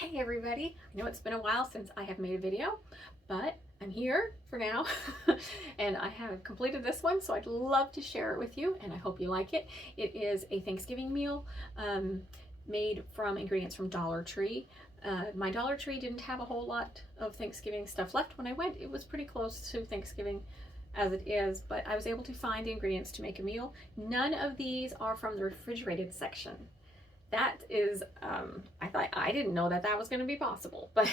Hey everybody, I know it's been a while since I have made a video, but I'm here for now and I have completed this one, so I'd love to share it with you and I hope you like it. It is a Thanksgiving meal made from ingredients from Dollar Tree. My Dollar Tree didn't have a whole lot of Thanksgiving stuff left when I went. It was pretty close to Thanksgiving as it is, but I was able to find the ingredients to make a meal. None of these are from the refrigerated section. That is, I didn't know that that was going to be possible, but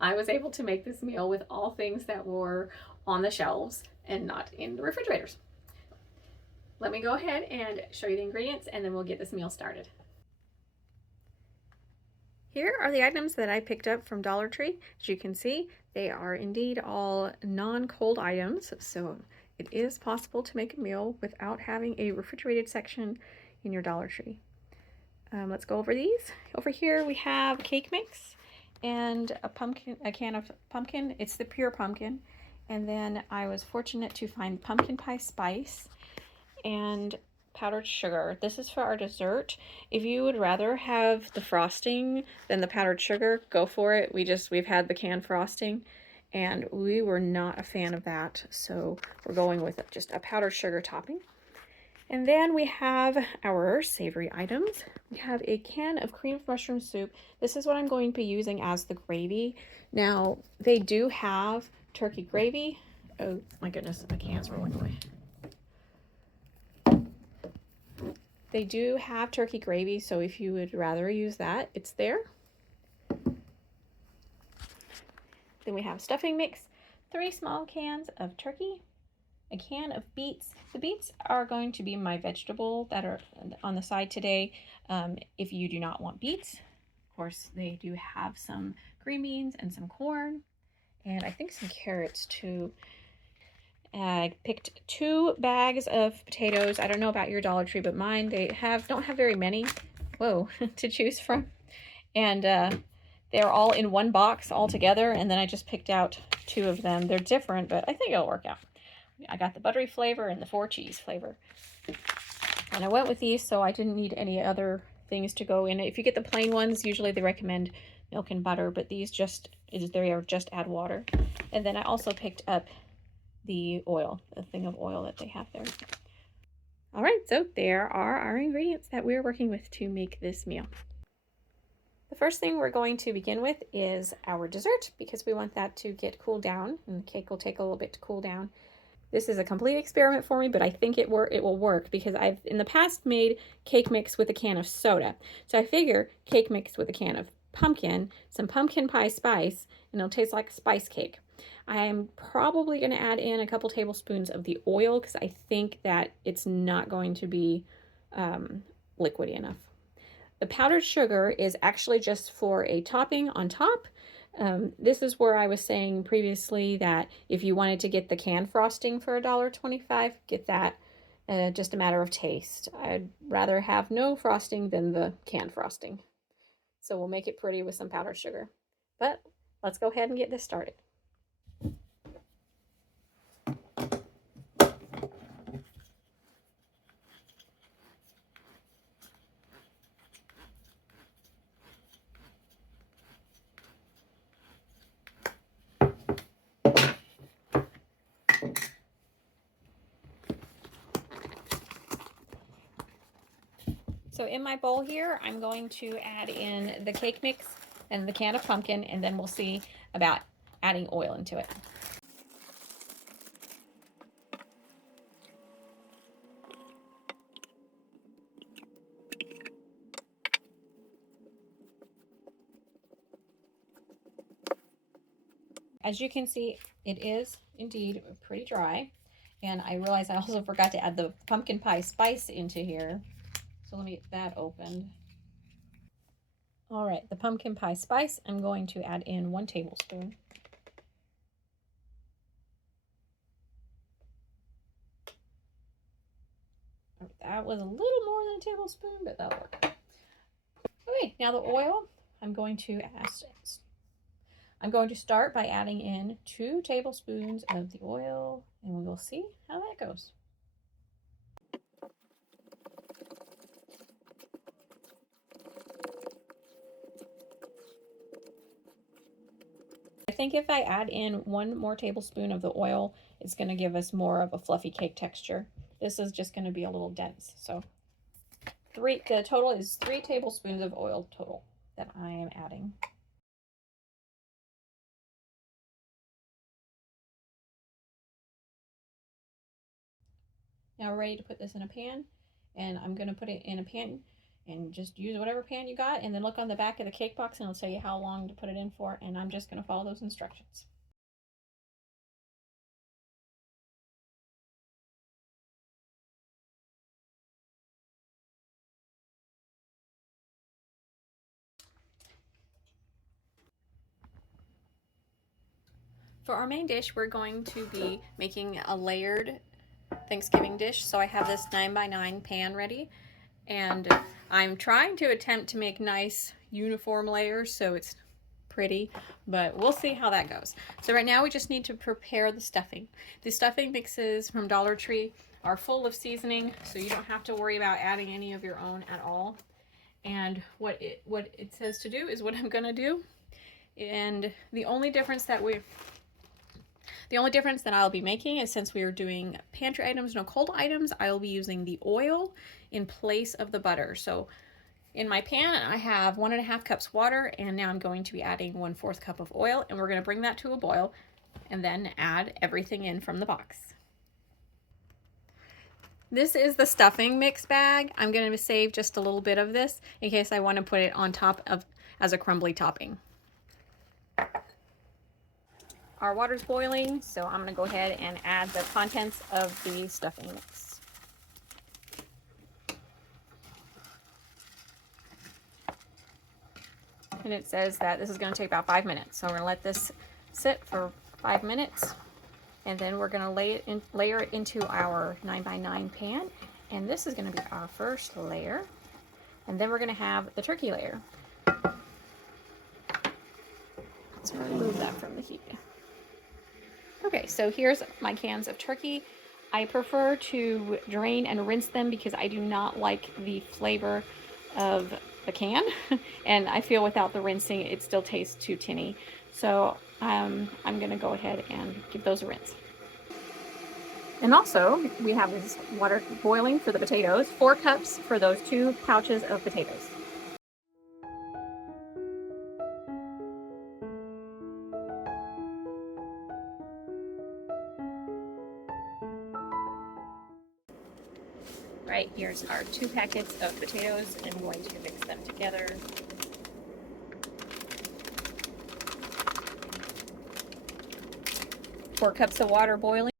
I was able to make this meal with all things that were on the shelves and not in the refrigerators. Let me go ahead and show you the ingredients and then we'll get this meal started. Here are the items that I picked up from Dollar Tree. As you can see, they are indeed all non-cold items, so it is possible to make a meal without having a refrigerated section in your Dollar Tree. Let's go over these. Over here we have cake mix and a can of pumpkin. It's the pure pumpkin. And then I was fortunate to find pumpkin pie spice and powdered sugar. This is for our dessert. If you would rather have the frosting than the powdered sugar, go for it. We've had the canned frosting and we were not a fan of that. So we're going with just a powdered sugar topping. And then we have our savory items. We have a can of creamed mushroom soup. This is what I'm going to be using as the gravy. Now, they do have turkey gravy. Oh my goodness, the can's rolling away. They do have turkey gravy, so if you would rather use that, it's there. Then we have stuffing mix, 3 small cans of turkey, a can of beets. The beets are going to be my vegetable that are on the side today. If you do not want beets, of course, they do have some green beans and some corn, and I think some carrots too. I picked 2 bags of potatoes. I don't know about your Dollar Tree, but mine, don't have very many, to choose from. And they're all in one box all together, and then I just picked out 2 of them. They're different, but I think it'll work out. I got the buttery flavor and the 4 cheese flavor. And I went with these, so I didn't need any other things to go in it. If you get the plain ones, usually they recommend milk and butter, but these just add water. And then I also picked up the oil, the thing of oil that they have there. All right, so there are our ingredients that we're working with to make this meal. The first thing we're going to begin with is our dessert, because we want that to get cooled down, and the cake will take a little bit to cool down. This is a complete experiment for me, but I think it will work because I've in the past made cake mix with a can of soda. So I figure cake mix with a can of pumpkin, some pumpkin pie spice, and it'll taste like a spice cake. I'm probably going to add in a couple tablespoons of the oil because I think that it's not going to be liquidy enough. The powdered sugar is actually just for a topping on top. This is where I was saying previously that if you wanted to get the canned frosting for $1.25, get that. Just a matter of taste. I'd rather have no frosting than the canned frosting. So we'll make it pretty with some powdered sugar. But let's go ahead and get this started. So in my bowl here, I'm going to add in the cake mix and the can of pumpkin, and then we'll see about adding oil into it. As you can see, it is indeed pretty dry. And I realized I also forgot to add the pumpkin pie spice into here. So let me get that opened. All right, the pumpkin pie spice, I'm going to add in 1 tablespoon. That was a little more than a tablespoon, but that'll work. Okay, now the oil, I'm going to start by adding in 2 tablespoons of the oil, and we will see how that goes. think if I add in 1 more tablespoon of the oil, it's going to give us more of a fluffy cake texture. This is just going to be a little dense. So the total is 3 tablespoons of oil total that I am adding. Now we're ready to put this in a pan, and I'm going to put it in a pan and just use whatever pan you got, and then look on the back of the cake box and it'll tell you how long to put it in for, and I'm just going to follow those instructions. For our main dish, we're going to be making a layered Thanksgiving dish. So I have this 9x9 pan ready, and I'm trying to attempt to make nice uniform layers so it's pretty, but we'll see how that goes. So right now we just need to prepare the stuffing. The stuffing mixes from Dollar Tree are full of seasoning, so you don't have to worry about adding any of your own at all. And what it says to do is what I'm gonna do. And the only difference that I'll be making is, since we are doing pantry items, no cold items, I'll be using the oil in place of the butter. So in my pan, I have 1.5 cups water, and now I'm going to be adding 1/4 cup of oil, and we're going to bring that to a boil and then add everything in from the box. This is the stuffing mix bag. I'm going to save just a little bit of this in case I want to put it on top of as a crumbly topping. Our water's boiling, so I'm going to go ahead and add the contents of the stuffing mix. And it says that this is going to take about 5 minutes. So we're going to let this sit for 5 minutes, and then we're going to layer it into our 9x9 pan. And this is going to be our first layer. And then we're going to have the turkey layer. Let's remove that from the heat. Okay, so here's my cans of turkey. I prefer to drain and rinse them because I do not like the flavor of the can, and I feel without the rinsing it still tastes too tinny. So I'm gonna go ahead and give those a rinse. And also we have this water boiling for the potatoes, 4 cups for those 2 pouches of potatoes. Right, here's our 2 packets of potatoes, and I'm going to mix them together. Four cups of water boiling.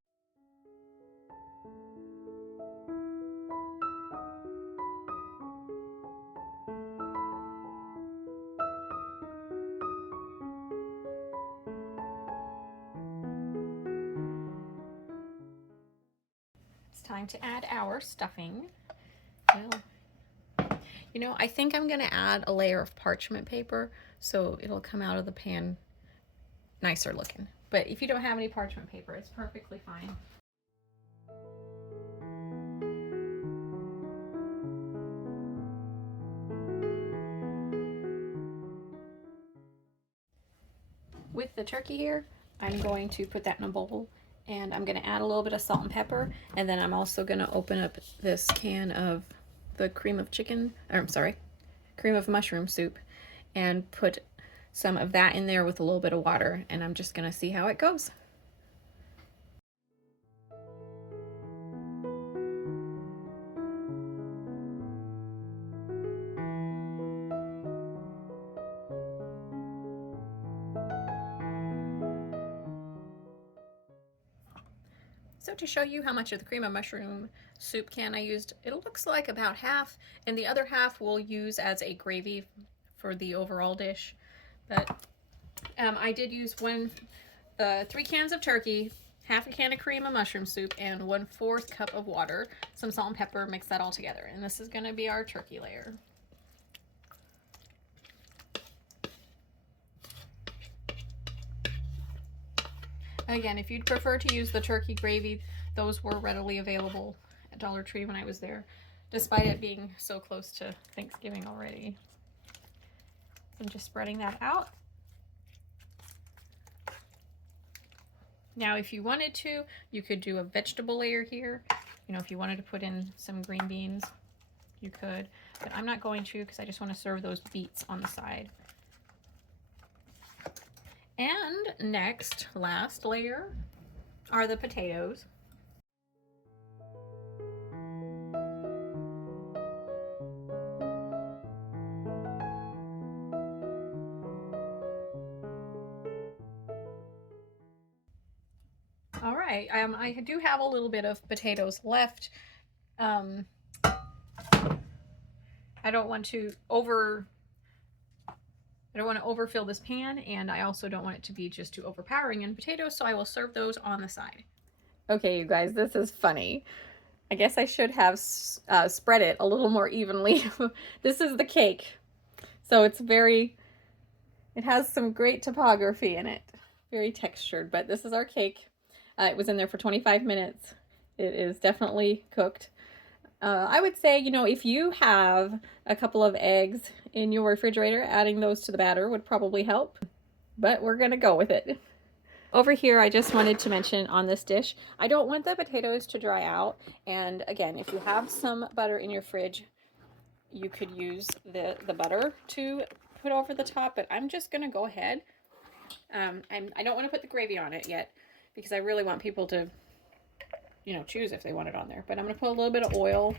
It's time to add our stuffing. Well, you know, I think I'm gonna add a layer of parchment paper so it'll come out of the pan nicer looking. But if you don't have any parchment paper, it's perfectly fine. With the turkey here, I'm going to put that in a bowl, and I'm going to add a little bit of salt and pepper, and then I'm also going to open up this can of the cream of mushroom soup, and put some of that in there with a little bit of water, and I'm just going to see how it goes. So to show you how much of the cream of mushroom soup can I used, it looks like about half, and the other half we'll use as a gravy for the overall dish. But I did use 3 cans of turkey, half a can of cream of mushroom soup, and 1/4 cup of water, some salt and pepper, mix that all together. And this is going to be our turkey layer. Again, if you'd prefer to use the turkey gravy, those were readily available at Dollar Tree when I was there, despite it being so close to Thanksgiving already. So I'm just spreading that out. Now, if you wanted to, you could do a vegetable layer here. You know, if you wanted to put in some green beans, you could, but I'm not going to because I just want to serve those beets on the side. And next, last layer are the potatoes. All right, I do have a little bit of potatoes left. I don't want to overfill this pan, and I also don't want it to be just too overpowering in potatoes, so I will serve those on the side. Okay, you guys, this is funny. I guess I should have spread it a little more evenly. This is the cake. So it has some great topography in it. Very textured, but this is our cake. It was in there for 25 minutes. It is definitely cooked. I would say, you know, if you have a couple of eggs in your refrigerator, adding those to the batter would probably help, but we're gonna go with it. Over here, I just wanted to mention on this dish, I don't want the potatoes to dry out. And again, if you have some butter in your fridge, you could use the butter to put over the top, but I'm just gonna go ahead. I don't want to put the gravy on it yet because I really want people to, you know, choose if they want it on there. But I'm gonna put a little bit of oil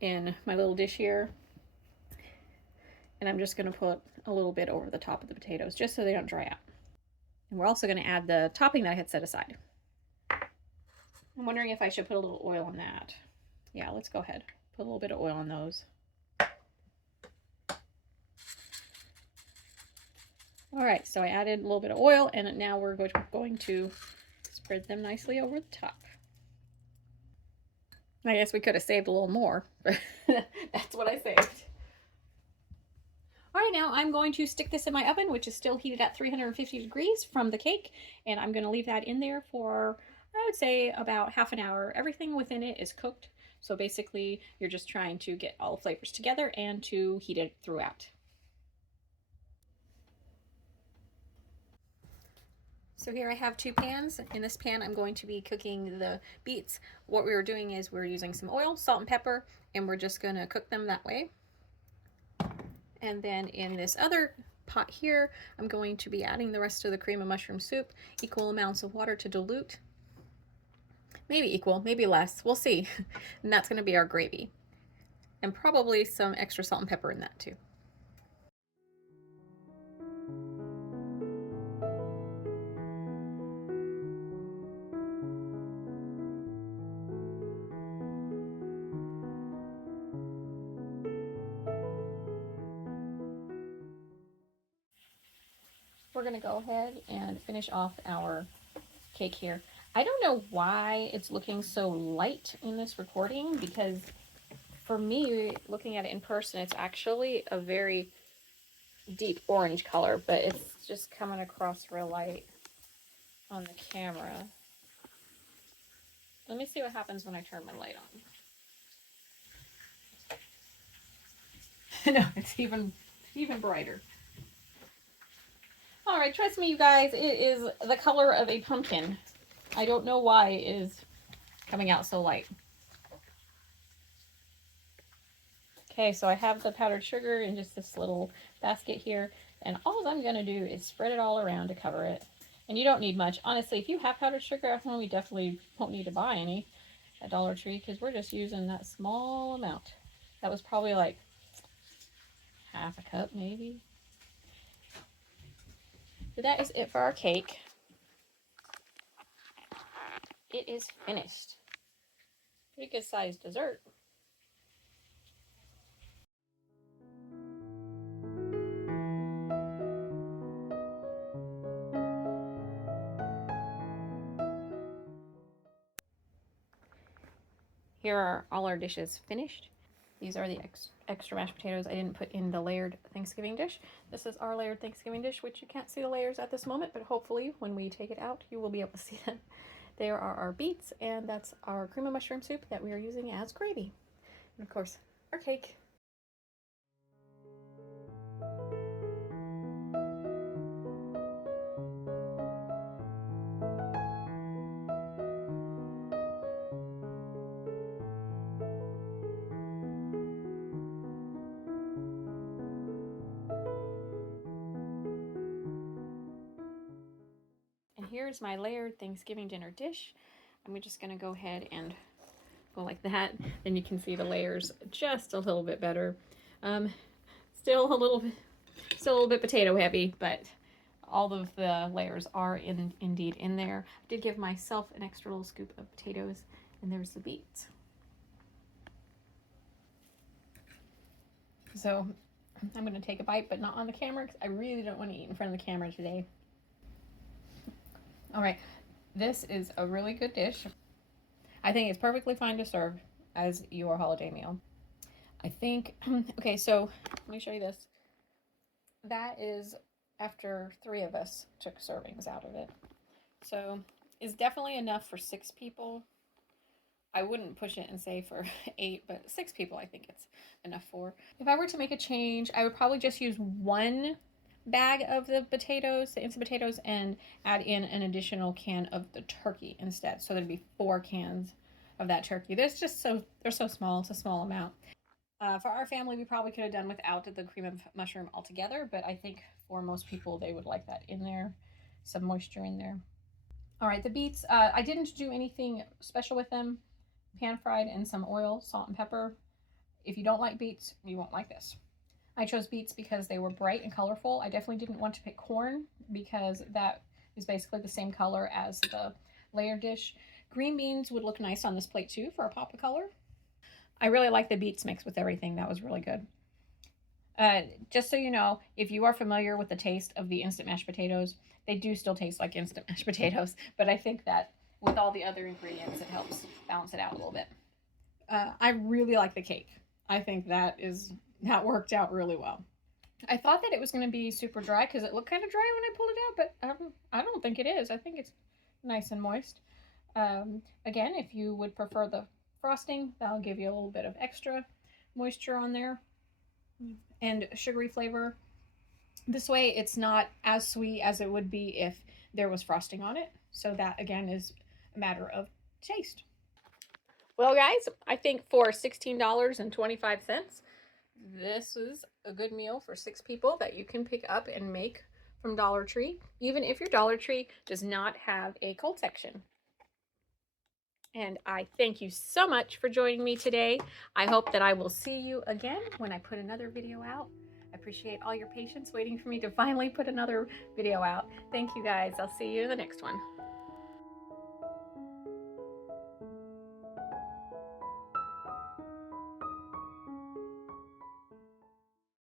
in my little dish here, and I'm just gonna put a little bit over the top of the potatoes just so they don't dry out. And we're also gonna add the topping that I had set aside. I'm wondering if I should put a little oil on that. Yeah, let's go ahead. Put a little bit of oil on those. All right, so I added a little bit of oil, and now we're going to spread them nicely over the top. I guess we could have saved a little more, but that's what I saved. All right, now I'm going to stick this in my oven, which is still heated at 350 degrees from the cake, and I'm going to leave that in there for, I would say, about half an hour. Everything within it is cooked, so basically you're just trying to get all the flavors together and to heat it throughout. So here I have two pans. In this pan, I'm going to be cooking the beets. What we were doing is we're using some oil, salt, and pepper, and we're just going to cook them that way. And then in this other pot here, I'm going to be adding the rest of the cream of mushroom soup, equal amounts of water to dilute. Maybe equal, maybe less, we'll see. And that's going to be our gravy. And probably some extra salt and pepper in that too. We're going to go ahead and finish off our cake here. I don't know why it's looking so light in this recording, because for me, looking at it in person, it's actually a very deep orange color, but it's just coming across real light on the camera. Let me see what happens when I turn my light on. No, it's even brighter. All right, trust me, you guys, it is the color of a pumpkin. I don't know why it is coming out so light. Okay, so I have the powdered sugar in just this little basket here, and all I'm going to do is spread it all around to cover it. And you don't need much. Honestly, if you have powdered sugar at home, you definitely won't need to buy any at Dollar Tree, because we're just using that small amount. That was probably like half a cup, maybe. But that is it for our cake. It is finished. Pretty good sized dessert. Here are all our dishes finished. These are the extra mashed potatoes I didn't put in the layered Thanksgiving dish. This is our layered Thanksgiving dish, which you can't see the layers at this moment, but hopefully when we take it out, you will be able to see them. There are our beets, and that's our cream of mushroom soup that we are using as gravy. And of course, our cake. here's my layered Thanksgiving dinner dish. I'm just gonna go ahead and go like that. Then you can see the layers just a little bit better. Still a little bit potato heavy, but all of the layers are indeed in there. I did give myself an extra little scoop of potatoes, and there's the beets. So I'm going to take a bite, but not on the camera because I really don't want to eat in front of the camera today. All right, this is a really good dish. I think it's perfectly fine to serve as your holiday meal. I think, okay, so let me show you this. That is after 3 of us took servings out of it. So it's definitely enough for 6 people. I wouldn't push it and say for 8, but 6 people I think it's enough for. If I were to make a change, I would probably just use 1 bag of the potatoes, the instant potatoes, and add in an additional can of the turkey instead. So there'd be 4 cans of that turkey. They're so small. It's a small amount. For our family, we probably could have done without the cream of mushroom altogether, but I think for most people, they would like that in there, some moisture in there. All right, the beets, I didn't do anything special with them. Pan fried in some oil, salt and pepper. If you don't like beets, you won't like this. I chose beets because they were bright and colorful. I definitely didn't want to pick corn because that is basically the same color as the layer dish. Green beans would look nice on this plate too for a pop of color. I really like the beets mixed with everything. That was really good. Just so you know, if you are familiar with the taste of the instant mashed potatoes, they do still taste like instant mashed potatoes, but I think that with all the other ingredients, it helps balance it out a little bit. I really like the cake. I think that worked out really well. I thought that it was going to be super dry because it looked kind of dry when I pulled it out, but I don't think it is. I think it's nice and moist. Again, if you would prefer the frosting, that'll give you a little bit of extra moisture on there and sugary flavor. This way it's not as sweet as it would be if there was frosting on it. So that again is a matter of taste. Well guys, I think for $16.25, this is a good meal for 6 people that you can pick up and make from Dollar Tree, even if your Dollar Tree does not have a cold section. And I thank you so much for joining me today. I hope that I will see you again when I put another video out. I appreciate all your patience waiting for me to finally put another video out. Thank you guys. I'll see you in the next one.